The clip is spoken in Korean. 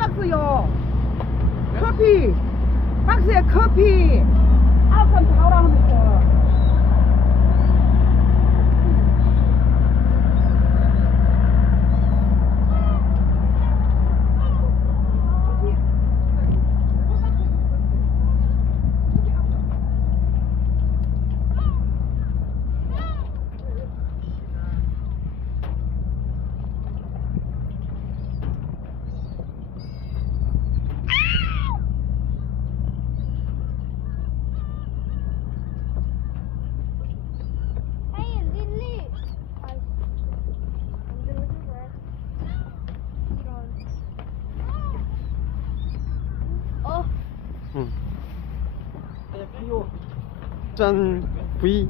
박스요. 커피. 박스에 커피. 9칸 다 오라는 거. Hey, Lily. 응. 짠 V.